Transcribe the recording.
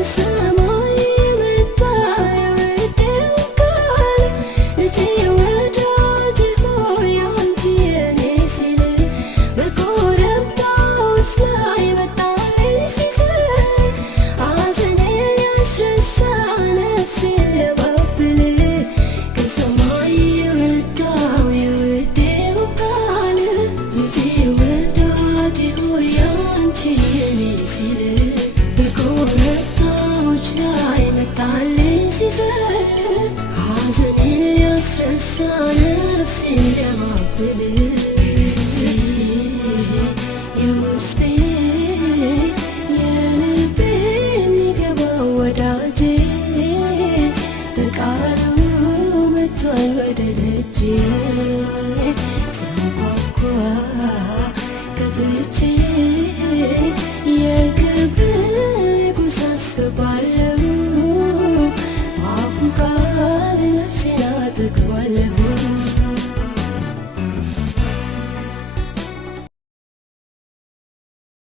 ከሰማይ የመጣ የወደው ቃል ልጄ ወዳጄ ሆይ አንቺ የኔ ሲል በኮረብታዎች ላይ መጣልኝ ሲዘል ሐዘኔን ያስረሳ ነፍሴን ሊያባብል ከሰማይ የመጣው የወደው ቃል ልጄ ወዳጄ ሆይ አንቺ የኔ ሲል በኮረብታዎች ላይ መጣልኝ ሲዘል ሐዘኔን ሊያስረሳ ነፍሴን ሊያባብል የውስጤ የልቤ የሚገባው ወዳጄ በቃሉ መጥቷል ወደ ደጄ ሳንኳኳ ከፍቼ የክብርን ንጉሥ አስባለሁ በአፉ ቃል ነፍሴን አጠግባለሁ